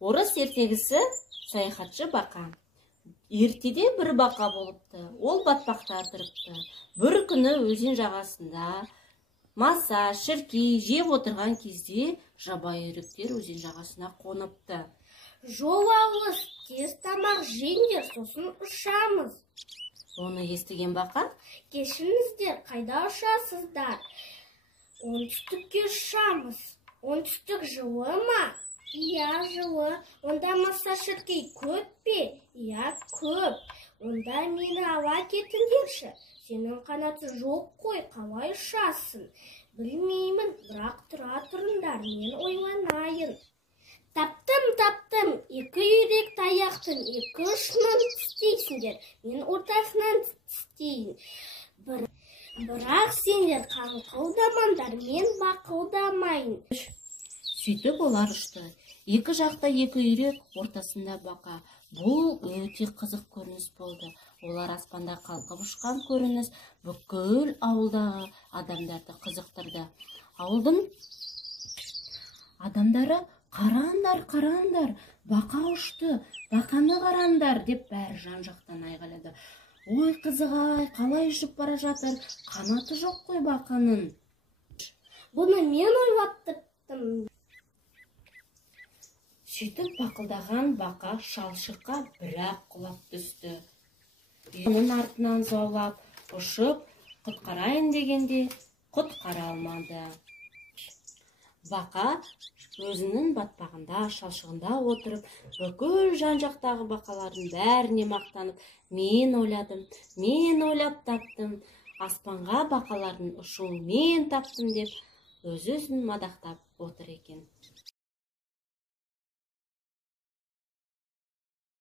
Орыс ертегісі саяхатшы бақа. Ертеде бір бақа болыпты, ол батпақта тұрыпты. Бір күні өзен жағасында маса, шіркей жеп отырған кезде жабайы-үйректер өзен жағасына қоныпты. Жол алыс, тез тамақ жеңдер, сосын ұшамыз. Оны естіген бақа: Кешіріңіздер, қайда ұшасыздар? Оңтүстікке ұшамыз. Оңтүстік жылы ма? Иә, жылы. Онда маса, шіркей көп пе? Иә, көп. Онда мені ала кетіңдерші. Сенің қанаты жоқ қой, қалай ұшасың? Білмеймін, бірақ тұра тұрыңдар, мен ойланайын. Таптым. Екі үйрек таяқтың екі ұшынан тістейсіңдер. Мен ортасынан тістейін. Бірақ сендер қаңқылдамаңдар, мен бақылдамайын. Сөйтіп олар ұшты. Екі жақта екі үйрек, ортасында бақа. Бұл өте қызық көрініс болды. Олар аспанда қалқып ұшқан көрініс бүкіл ауылдағы адамдарды қызықтырды. Ауылдың адамдары: қараңдар, бақа ұшты, бақаны қараңдар деп бәрі жан-жақтан айғайлады. Ой, қызық-ай, қалай ұшып бара жатыр, қанаты жоқ қой бақаның. Бұны мен ойлап таптым. Сөйтіп бақылдаған бақа шалшыққа бірақ құлап түсті. Оның артынан заулап ұшып құтқарайын дегенде құтқара алмады. Бақа өзінің батпағында, шалшығында отырып, бүкіл жан-жақтағы бақалардың бәріне мақтанып: мен ойладым, мен ойлап таптым, аспанға бақалардың ұшуын мен таптым деп өзін мадақтап отыр екен.